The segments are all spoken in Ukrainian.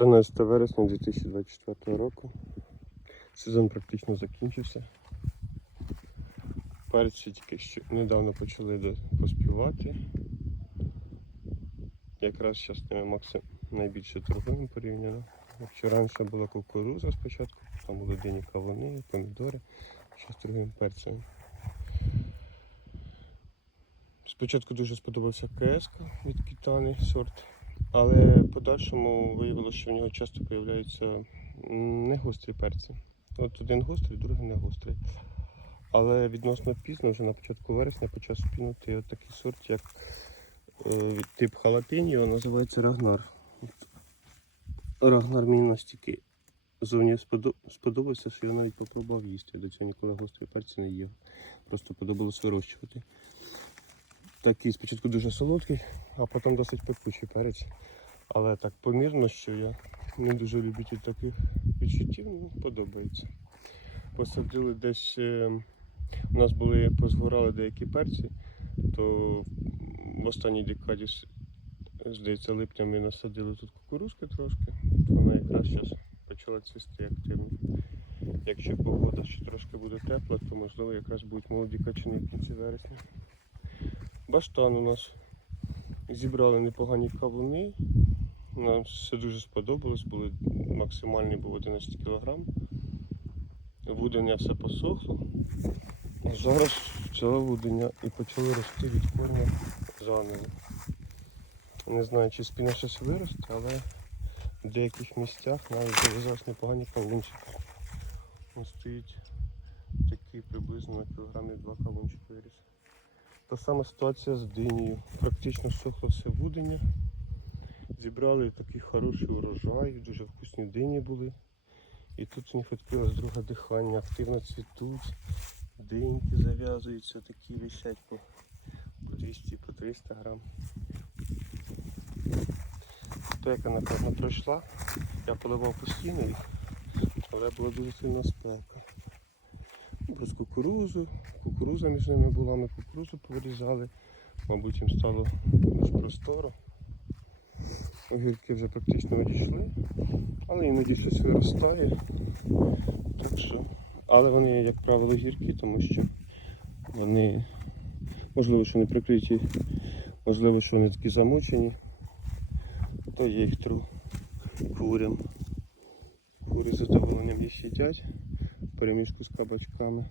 13 вересня 2024 року. Сезон практично закінчився. Перці тільки що недавно почали поспівати. Якраз зараз ними максимум найбільше торгуємо порівняно. Якщо раніше була кукуруза спочатку, там були дині кавуни, помідори, зараз торгуємо перцями. Спочатку дуже сподобався КС від Кітани сорт, але подальшому виявилося, що в нього часто з'являються м, не гострі перці. От один гострий, другий не гострий. Але відносно пізно, вже на початку вересня почав спінути от такий сорт, як е, тип халапеньо, називається Рагнар. Рагнар мені настільки зовні сподобався, що я навіть попробував їсти. До цього ніколи гострі перці не їв. Просто подобалось вирощувати. Такий спочатку дуже солодкий, а потім досить пекучий перець. Але так помірно, що я не дуже любитель таких відчуттів, ну, подобається. Посадили десь, е, у нас були, позгорали деякі перці, то в останній декаді, здається, липня ми насадили тут кукурузки трошки. Вона якраз зараз почала цвісти активно. Якщо погода ще трошки буде тепла, то можливо якраз будуть молоді качани в кінці вересня. Баштан у нас зібрали непогані кавуни. Нам все дуже сподобалось, були максимальний був 11 кг. Вудення все посохло. А зараз почало вудення і почали рости від корня заново. Не знаю, чи спіна щось виросте, але в деяких місцях навіть зав'язались непогані кавунчики. Ось стоїть такий приблизно на кілограмів два кавунчики виріс. Та сама ситуація з динею. Практично сохло все вудення. Зібрали такий хороший урожай, дуже вкусні дині були. І тут у них відкрилось друге дихання, активно цвітуть, диньки зав'язуються, такі висять по, по 200 по 300 грам. Спека, напевно, пройшла. Я поливав постійно їх, але була дуже сильна спека. Плюс кукурузу, кукуруза між ними була, ми кукурузу повирізали, мабуть, їм стало більш просторо. Огірки вже практично відійшли, але іноді щось виростає. Так що, але вони, як правило, гіркі, тому що вони, можливо, що не прикриті, можливо, що вони такі замочені, то я їх тру курям. Кури з задоволенням їх їдять в переміжку з кабачками.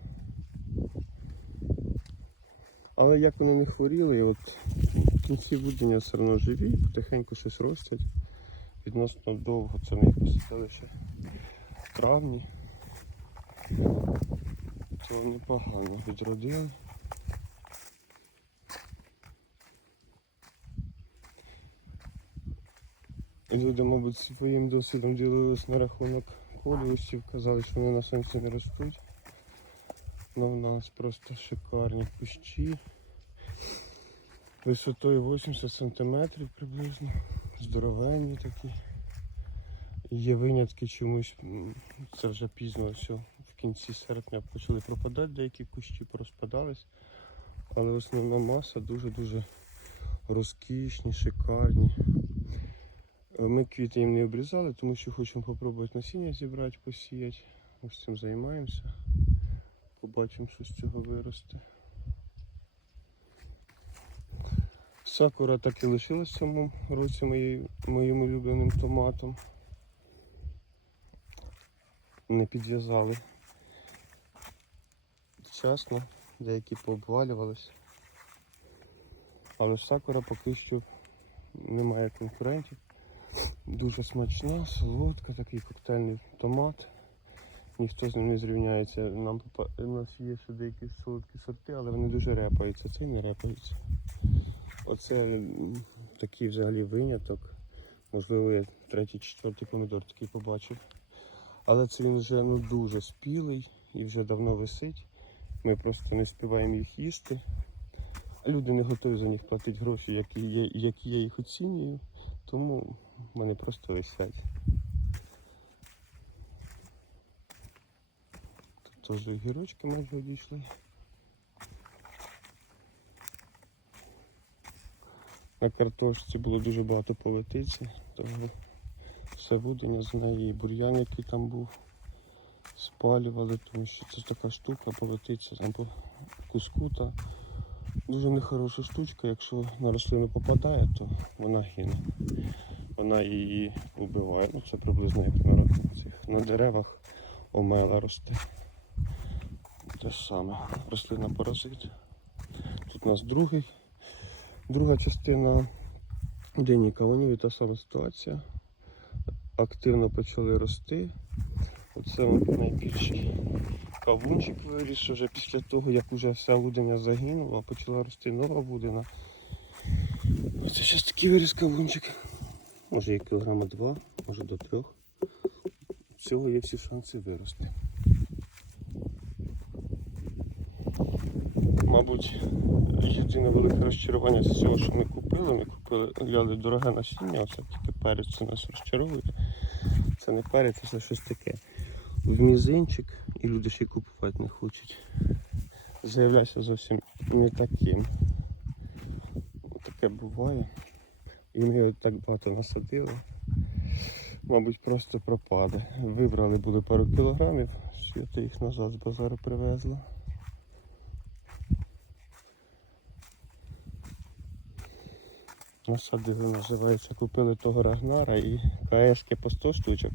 Але як вони не хворіли, і от кінці будення все одно живі, потихеньку щось ростять. Відносно довго це ми їх посадили ще в травні. Цього непогано відродили. Люди, мабуть, своїм досвідом ділились на рахунок коліусів, казали, що вони на сонці не ростуть. Ну, в нас просто шикарні кущі. Висотою 80 см приблизно. Здоровенні такі. Є винятки чомусь, це вже пізно, все, в кінці серпня почали пропадати деякі кущі, порозпадались. Але основна маса дуже-дуже розкішні, шикарні. Е, Ми квіти їм не обрізали, тому що хочемо спробувати насіння зібрати, посіяти. Ось цим займаємося. Побачимо, що з цього виросте. Сакура так і лишилась в цьому році моїм улюбленим томатом. Не підв'язали. Вчасно, деякі пообвалювались. Але сакура поки що немає конкурентів. Дуже смачна, солодка, такий коктейльний томат. Ніхто з ним не зрівняється. Нам у нас є ще деякі солодкі сорти, але вони дуже репаються. Цей не репається. Оце такий взагалі виняток. Можливо, я третій, четвертий помідор такий побачив. Але це він вже ну, дуже спілий і вже давно висить. Ми просто не співаємо їх їсти. Люди не готові за них платити гроші, які, є, які я їх оцінюю. Тому вони просто висять. Теж огірочки майже одійшли. На картошці було дуже багато полетиці, тому все вудення з неї, бур'ян, який там був, спалювали, тому що це така штука, полетиться там по куску. Дуже нехороша штучка, якщо на рослину попадає, то вона гине. Вона її вбиває. Ну, це приблизно як на, на деревах омела росте. Те ж саме. Рослина паразит. Тут у нас другий, друга частина дині кавунів і та сама ситуація. Активно почали рости. Оце найбільший кавунчик виріс вже після того, як вже вся вудення загинула, почала рости нова вудина. Оце зараз такий виріс кавунчик. Може є кілограма два, може до трьох. Всього є всі шанси вирости. Мабуть, єдине велике розчарування з цього, що ми купили. Ми купили ляли дороге насіння, оце тільки перець це нас розчаровує. Це не перець, це щось таке. В мізинчик і люди ще й купувати не хочуть. Заявляється зовсім не таким. Таке буває. І ми його так багато насадили. Мабуть, просто пропаде. Вибрали були пару кілограмів, свята їх назад з базару привезла. Насадили, називається, купили того Рагнара і КСки по 100 штучок,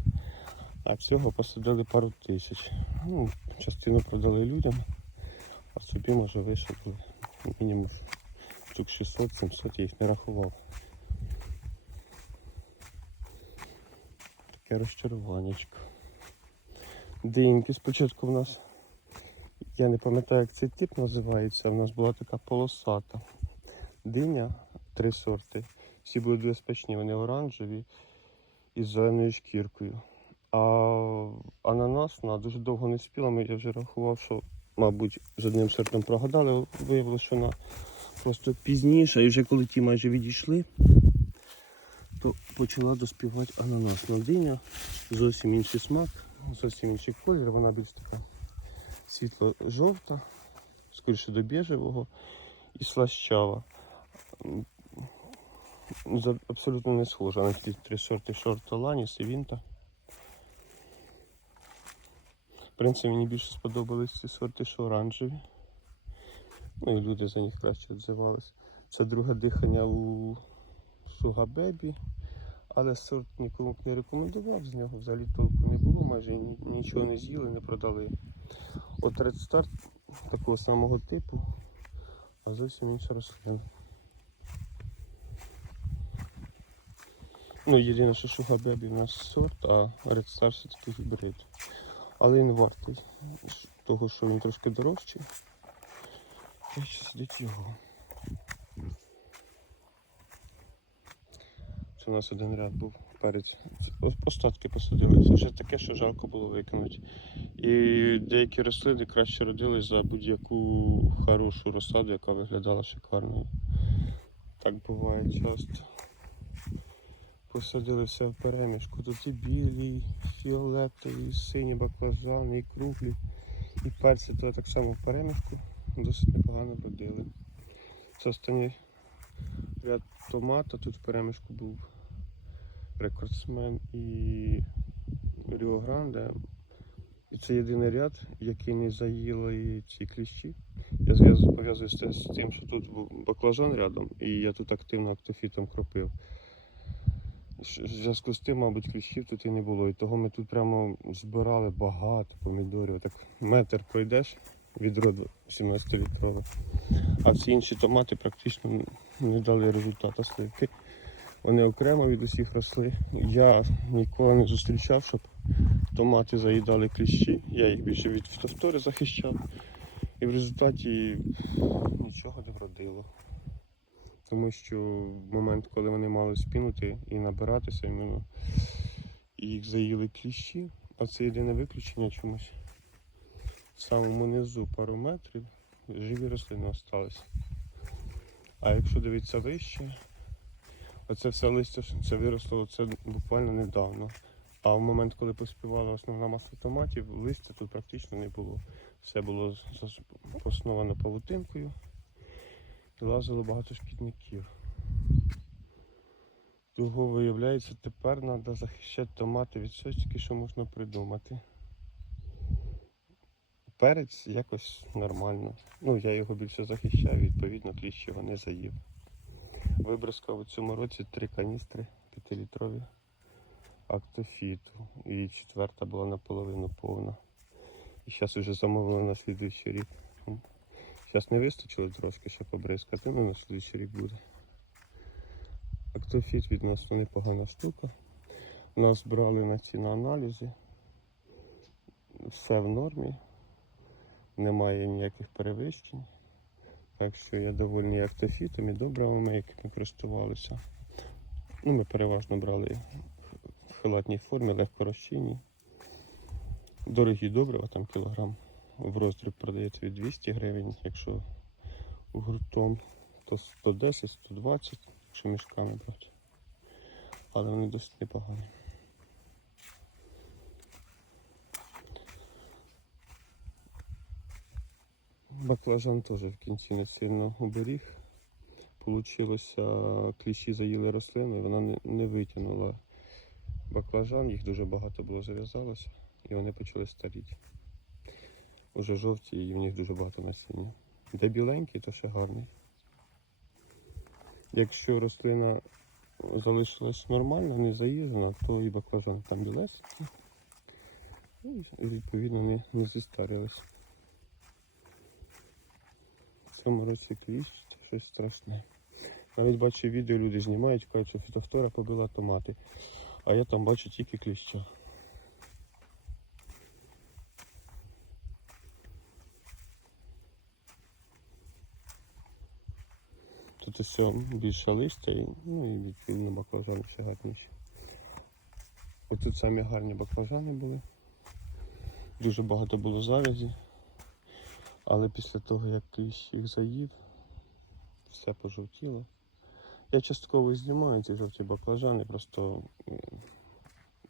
а цього посадили пару тисяч. Ну, частину продали людям, а собі може вишили мінімум штук 600-700, я їх не рахував. Таке розчаруваннячко. Диньки спочатку в нас, я не пам'ятаю, як цей тип називається, в нас була така полосата. Диня, три сорти. Всі дуже смачні, вони оранжеві із зеленою шкіркою. А ананас вона дуже довго не спіла, я вже рахував, що, мабуть, з одним сортом прогадали, виявилося, що вона просто пізніше, і вже коли ті майже відійшли, то почала доспівати ананасна диня. Зовсім інший смак, зовсім інший колір, вона більш така світло-жовта, скоріше до біжевого і слащава. Абсолютно не схожа на ті три сорти шорта Ланіс і Вінта. В принципі, мені більше сподобались ці сорти, що оранжеві. Ну і люди за них краще відзивалися. Це друге дихання у Сугабебі, але сорт нікому б не рекомендував, з нього взагалі толку не було, майже нічого не з'їли, не продали. От Start такого самого типу, а зовсім інша рослина. Ну, єдине, що Сугабебі у нас сорт, а Red Star все-таки гібрид. Але він вартий того, що він трошки дорожчий. Сидить його. Це у нас один ряд був перець. Остатки посадили. Це вже таке, що жалко було викинути. І деякі рослини краще родились за будь-яку хорошу розсаду, яка виглядала шикарною. Так буває часто. Посадили все в перемішку. Тут і білі, і фіолетові, і сині баклажани, і круглі, і перці то так само в перемішку. Досить непогано родили. Це останній ряд томата. Тут в перемішку був рекордсмен і Ріо Гранде. І це єдиний ряд, який не заїли ці кліщі. Я пов'язую з тим, що тут був баклажан рядом, і я тут активно актофітом кропив. В зв'язку з тим, мабуть, кліщів тут і не було. І того ми тут прямо збирали багато помідорів. Так метр пройдеш відро 17 літрове. А всі інші томати практично не дали результату сливки. Вони окремо від усіх росли. Я ніколи не зустрічав, щоб томати заїдали кліщі. Я їх більше від фітофтори захищав. І в результаті нічого не вродило. Тому що в момент, коли вони мали спінути і набиратися, іменно, їх заїли кліщі, а це єдине виключення чомусь. В самому низу пару метрів живі рослини залишилися. А якщо дивитися вище, оце все листя це виросло це буквально недавно. А в момент, коли поспівала основна маса томатів, листя тут практично не було. Все було посновано павутинкою і лазило багато шкідників. Того виявляється, тепер треба захищати томати від тільки що можна придумати. Перець якось нормально. Ну, я його більше захищаю, відповідно, кліщ його не заїв. Вибризкав у цьому році три каністри 5-літрові актофіту. І четверта була наполовину повна. І зараз вже замовили на слідуючий рік. Зараз не вистачило трошки, щоб побризкати, ну на слідуючий рік буде. Актофіт відносно непогана штука. Нас брали на ці на аналізи. Все в нормі. Немає ніяких перевищень. Так що я довольний актофітом і добривами, якими користувалися. Ну, ми переважно брали в халатній формі, легкорозчинні. Дорогі добрива, там кілограм в роздріб продається від 200 гривень, якщо гуртом, то 110-120, якщо мішками брати. Але вони досить непогані. Баклажан теж в кінці не сильно оберіг. Получилося, кліщі заїли рослину і вона не, не витягнула баклажан, їх дуже багато було зав'язалося і вони почали старіти. Уже жовті і в них дуже багато насіння. Де біленький, то ще гарний. Якщо рослина залишилась нормально, не заїжджена, то і баклажан там білесенький. Ну, І відповідно не, не зістарились. В цьому році кліщ щось страшне. Навіть бачу відео, люди знімають, кажуть, що фітофтора побила томати. А я там бачу тільки кліща. Тут все більше листя, і, ну і відповідно баклажани ще гарніші. Ось самі гарні баклажани були. Дуже багато було завязі. Але після того, як їх заїв, все пожовтіло. Я частково знімаю ці жовті баклажани, просто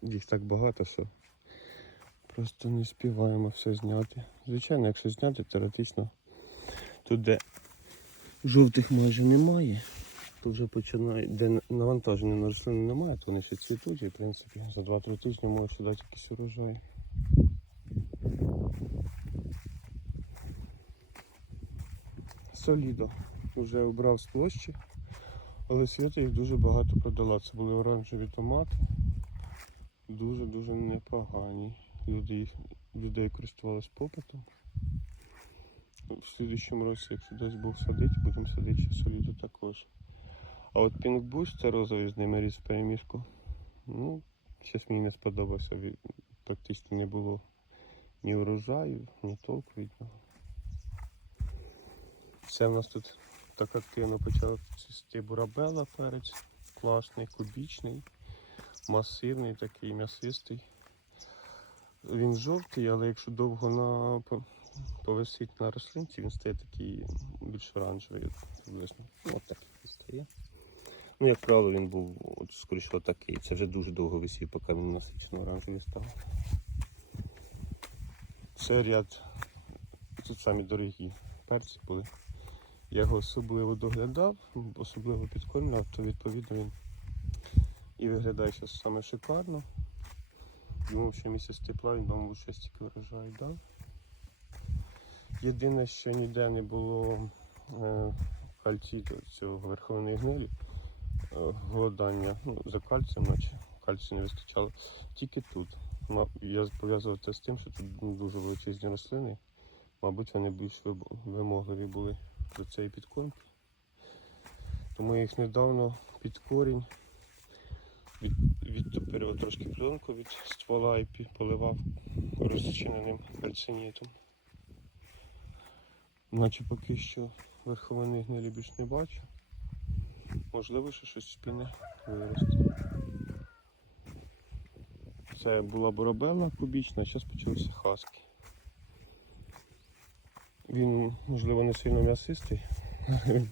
їх так багато, що просто не співаємо все зняти. Звичайно, якщо зняти, теоретично тут, де жовтих майже немає, то вже починає, де навантаження на рослини немає, то вони ще цвітуть і в принципі за 2-3 тижні можуть дати якийсь урожай. Солідо. Вже обрав з площі, але свята їх дуже багато продала. Це були оранжеві томати. Дуже-дуже непогані. Люди їх, людей користувалися попитом. В слідчому році, якщо десь Бог садить, будемо садити ще соліду також. А от пінгбуш, це розовий з ними ріс в перемішку. Ну, щось мені не сподобався. Практично не було ні урожаю, ні толку від нього. Це в нас тут так активно почав цвісти бурабела перець. Класний, кубічний, масивний, такий м'ясистий. Він жовтий, але якщо довго на повисить на рослинці, він стає такий більш оранжевий приблизно. От такий він стає. Ну, як правило, він був от, скоріше отакий. Це вже дуже довго висів, поки він насичено оранжевий став. Це ряд, тут самі дорогі перці були. Я його особливо доглядав, особливо підкормлював, то відповідно він і виглядає зараз саме шикарно. Думав, що місяць тепла, він вам щось тільки врожай дав. Єдине, що ніде не було е, цього верховної гнилі, е, голодання ну, за кальцієм, наче кальцію не вистачало. Тільки тут. Я пов'язував це з тим, що тут ну, дуже величезні рослини. Мабуть, вони більш вимогливі були до цієї підкормки. Тому я їх недавно під корінь від, відтопирив трошки пленку від ствола і поливав розчиненим кальцинітом. Наче поки що верховини гнилі більш не бачу. Можливо, що щось спільне виросте. Це була борабела кубічна, а зараз почалися хаски. Він, можливо, не сильно м'ясистий, але він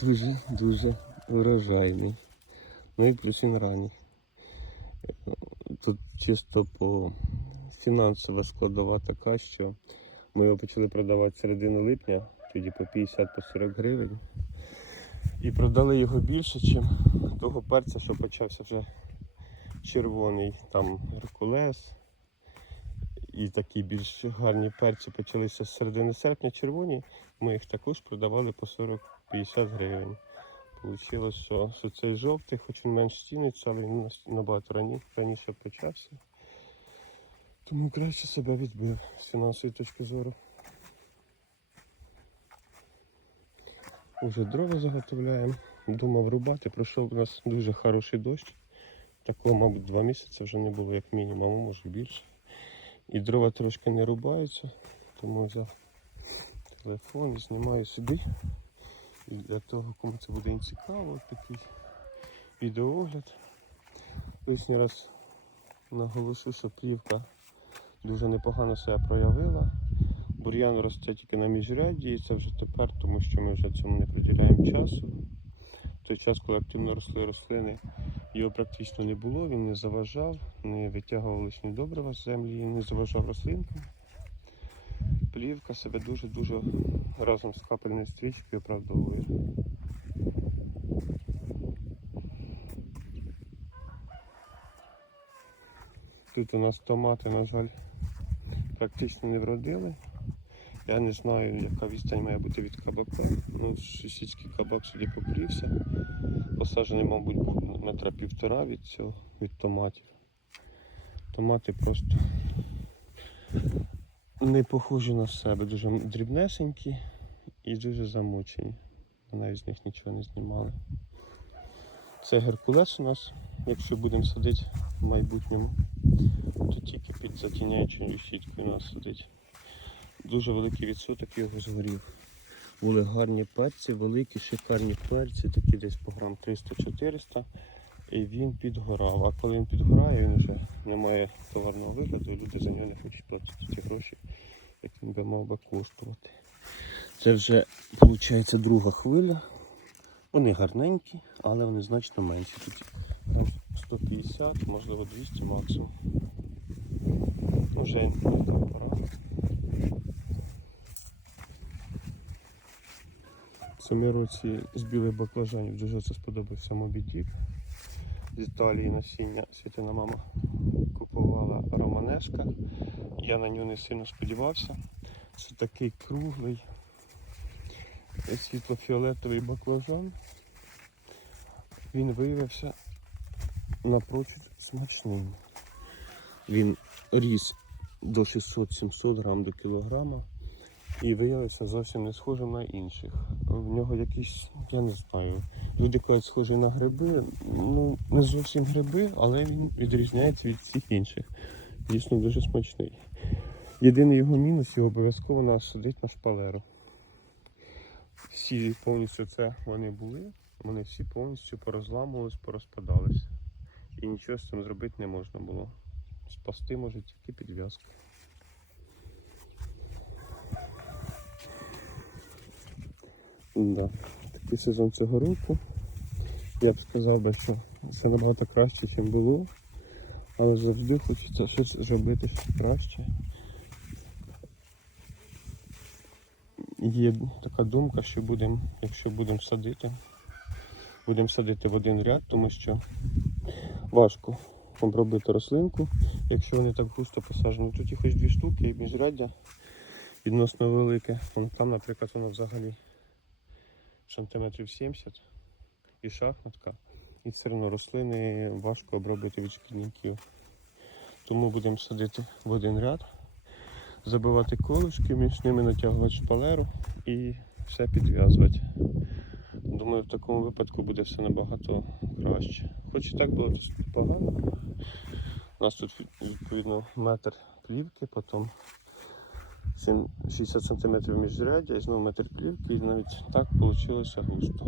дуже-дуже врожайний. Ну і плюс він ранній. Тут чисто по фінансова складова така, що ми його почали продавати середину липня, тоді по 50 по 40 гривень. І продали його більше, ніж того перця, що почався вже червоний, там Геркулес. І такі більш гарні перці почалися з середини серпня червоні. Ми їх також продавали по 40-50 гривень. Получилось, що, що цей жовтий, хоч він менш стіниться, але він набагато рані, раніше почався. Тому краще себе відбив з фінансової точки зору. Уже дрова заготовляємо. Думав рубати. Пройшов у нас дуже хороший дощ. Такого, мабуть, два місяці вже не було, як мінімум, може більше. І дрова трошки не рубаються, тому взяв телефон знімаю собі. І для того, кому це буде цікаво, такий відеоогляд. Лишній раз наголошу, що плівка дуже непогано себе проявила. Бур'ян росте тільки на міжрядді, і це вже тепер, тому що ми вже цьому не приділяємо часу. В той час, коли активно росли рослини, його практично не було, він не заважав, не витягував лишні добрива з землі, не заважав рослинкам. Плівка себе дуже-дуже разом з капельною стрічкою оправдовує. Тут у нас томати, на жаль, практично не вродили. Я не знаю, яка відстань має бути від кабака. Ну, сусідський кабак сюди попрівся. Посаджений, мабуть, був метра півтора від цього, від томатів. Томати просто не похожі на себе, дуже дрібнесенькі і дуже замучені. Навіть з них нічого не знімали. Це геркулес у нас, якщо будемо садити в майбутньому, тільки під затіняючою у нас сидить. Дуже великий відсоток його згорів. Були гарні перці, великі, шикарні перці, такі десь по грам 300-400. І він підгорав. А коли він підгорає, він вже не має товарного вигляду, люди за нього не хочуть платити ті гроші, як він би мав би коштувати. Це вже, виходить, друга хвиля. Вони гарненькі, але вони значно менші. Тут 150, можливо 200 максимум. Їм пора. В цьому році з білих баклажанів дуже це сподобався Мобідік. З Італії насіння Світина мама купувала романешка. Я на нього не сильно сподівався. Це такий круглий світло-фіолетовий баклажан. Він виявився напрочуд смачним. Він ріс до 600-700 грам до кілограма і виявився зовсім не схожим на інших. В нього якийсь, я не знаю, люди кажуть, схожий на гриби. Ну, не зовсім гриби, але він відрізняється від всіх інших. Дійсно дуже смачний. Єдиний його мінус, його обов'язково треба садити на шпалеру. Всі повністю це вони були, вони всі повністю порозламувались, порозпадались. І нічого з цим зробити не можна було. Спасти може тільки підв'язка. Да. Такий сезон цього року. Я б сказав би, що все набагато краще, ніж було. Але завжди хочеться щось зробити ще краще. Є така думка, що будемо, якщо будемо садити, будемо садити в один ряд, тому що важко обробити рослинку, якщо вони так густо посаджені. Тут їх хоч дві штуки і міжряддя відносно велике. Вон там, наприклад, воно взагалі сантиметрів 70 і шахматка. І все одно рослини важко обробити від шкідників. Тому будемо садити в один ряд, забивати колишки, між ними натягувати шпалеру і все підв'язувати. Думаю, в такому випадку буде все набагато краще. Хоч і так було досить погано. У нас тут відповідно метр плівки, потім сім- 60 см міжряддя і знову метр плівки, і навіть так вийшло густо.